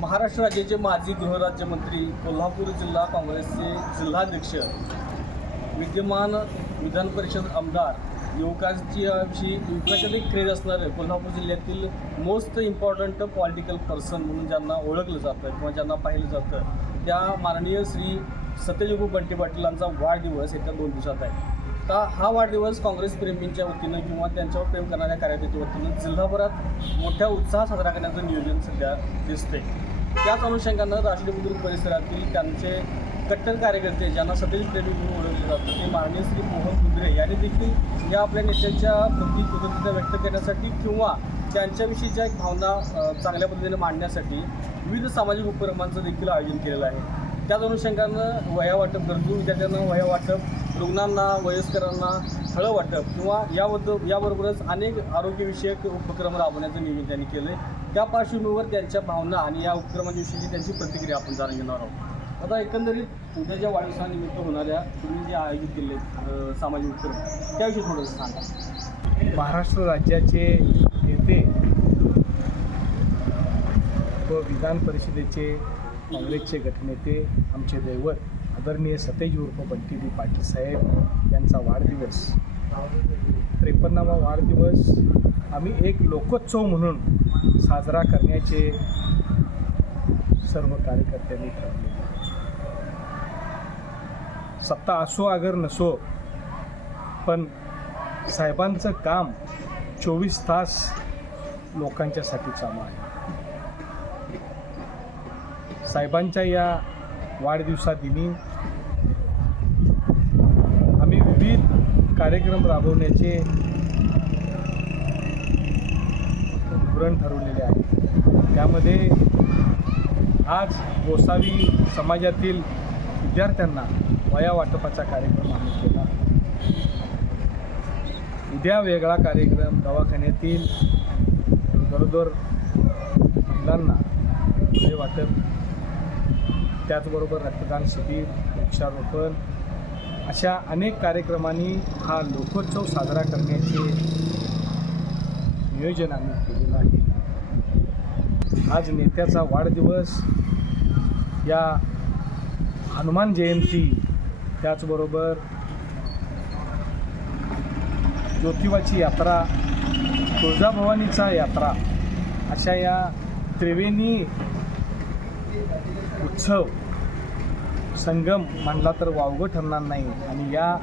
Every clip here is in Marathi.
महाराष्ट्र राज्याचे माजी गृहराज्यमंत्री कोल्हापूर जिल्हा काँग्रेसचे जिल्हाध्यक्ष विद्यमान विधान परिषद आमदार युवकांची विषयी युवकांच्या एक क्रेज असणारे कोल्हापूर जिल्ह्यातील मोस्ट इम्पॉर्टंट पॉलिटिकल पर्सन म्हणून ज्यांना ओळखलं जातं किंवा ज्यांना पाहिलं जातं त्या माननीय श्री सत्यजितभाऊ बंटी पाटीलांचा वाढदिवस येत्या दोन दिवसात आहे. का हा वाढदिवस काँग्रेस प्रेमींच्या वतीनं किंवा त्यांच्यावर प्रेम करणाऱ्या कार्यकर्त्याच्या वतीनं जिल्हाभरात मोठ्या उत्साहात साजरा करण्याचं नियोजन सध्या दिसते त्याच अनुषंगानं राष्ट्रीय बुद्रुक परिसरातील त्यांचे कट्टर कार्यकर्ते ज्यांना सतेज प्रेमी म्हणून ओळखले जातं ते माननीय श्री मोहन कुंद्रे यांनी देखील या आपल्या नेत्यांच्या प्रती कृतज्ञता व्यक्त करण्यासाठी किंवा त्यांच्याविषयीच्या एक भावना चांगल्या पद्धतीने मांडण्यासाठी विविध सामाजिक उपक्रमांचं देखील आयोजन केलेलं आहे. त्याच अनुषंगानं वया वाटप गरजू विद्यार्थ्यांना वया वाटप रुग्णांना वयस्करांना फळं वाटप किंवा याबद्दल याबरोबरच अनेक आरोग्यविषयक उपक्रम राबवण्याचं नियोजन त्यांनी केलं आहे त्या पार्श्वभूमीवर त्यांच्या भावना आणि या उपक्रमाविषयीची त्यांची प्रतिक्रिया आपण जाणून घेणार आहोत. आता एकंदरीत उद्याच्या वाढदिवसानिमित्त होणाऱ्या तुम्ही जे आयोजित केले सामाजिक उपक्रम त्याविषयी थोडं सांगा. महाराष्ट्र राज्याचे नेते व विधान परिषदेचे काँग्रेसचे गटनेते आमचे दैवत आदरणीय सतेज उर्फ बंटीजी पाटील साहेब यांचा वाढदिवस. त्रेपन्नावा वाढदिवस आम्ही एक लोकोत्सव म्हणून साजरा करण्याचे सर्व कार्यकर्त्यांनी ठरवले. सत्ता असो अगर नसो पण साहेबांचं काम चोवीस तास लोकांच्यासाठी चालू आहे. साहेबांच्या या वाढदिवसादिनी आम्ही विविध कार्यक्रम राबवण्याचे धोरण ठरवलेले आहे. त्यामध्ये आज गोसावी समाजातील विद्यार्थ्यांना वया वाटपाचा कार्यक्रम आम्ही केला. उद्या वेगळा कार्यक्रम दवाखान्यातील गरोदर महिलांना हे वाटप त्याचबरोबर रक्तदान शिबिर वृक्षारोपण अशा अनेक कार्यक्रमांनी हा लोकोत्सव साजरा करण्याचे नियोजन आम्ही केलेलं आहे. आज नेत्याचा वाढदिवस या हनुमान जयंती त्याचबरोबर ज्योतिबाची यात्रा तुळजाभवानीचा यात्रा अशा या त्रिवेणी उत्सव संगम म्हणला तर वावगं ठरणार नाही. आणि या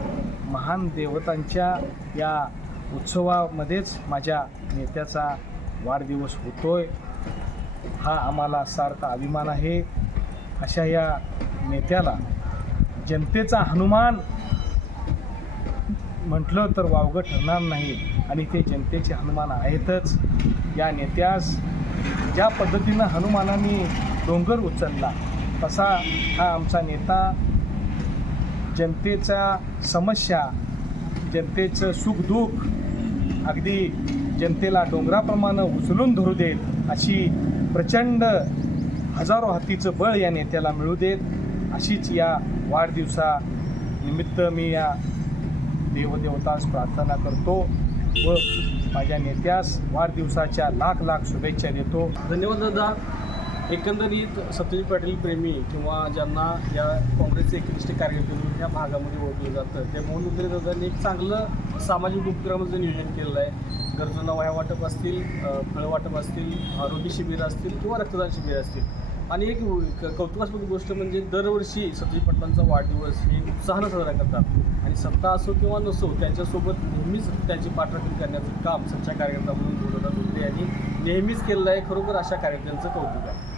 महान देवतांच्या या उत्सवामध्येच माझ्या नेत्याचा वाढदिवस होतोय. हा आम्हाला सार्थ अभिमान आहे. अशा या नेत्याला जनतेचा हनुमान म्हटलं तर वावगं ठरणार नाही. आणि ते जनतेचे हनुमान आहेतच. या नेत्यास ज्या पद्धतीनं हनुमानाने डोंगर उचलला. तसा हा आमचा नेता जनतेच्या समस्या जनतेचं सुखदुःख अगदी जनतेला डोंगराप्रमाणे उचलून धरू देत अशी प्रचंड हजारो हातीचं बळ या नेत्याला मिळू देत अशीच या वाढदिवसा निमित्त मी या देवदेवतास प्रार्थना करतो व माझ्या नेत्यास वाढदिवसाच्या लाख लाख शुभेच्छा देतो. धन्यवाद दादा. एकंदरीत सत्यजित पाटील प्रेमी किंवा ज्यांना या काँग्रेसचे एकनिष्ठ कार्यकर्ते या भागामध्ये ओळखलं जातं ते मोहन उद्रे दादांनी एक चांगलं सामाजिक उपक्रमाचं नियोजन केलेलं आहे. गरजूंना वह्या वाटप असतील फळं वाटप असतील आरोग्य शिबिरं असतील किंवा रक्तदान शिबिरं असतील. आणि एक कौतुकास्पद गोष्ट म्हणजे दरवर्षी सत्यजित पाटलांचा वाढदिवस हे उत्साहानं साजरा करतात. आणि सत्ता असो किंवा नसो त्यांच्यासोबत नेहमीच त्यांची पाठराखण करण्याचं काम सच्चा कार्यकर्ता म्हणून गुरुदादा दुसरे यांनी नेहमीच केलेलं आहे. खरोखर अशा कार्यकर्त्यांचं कौतुक आहे.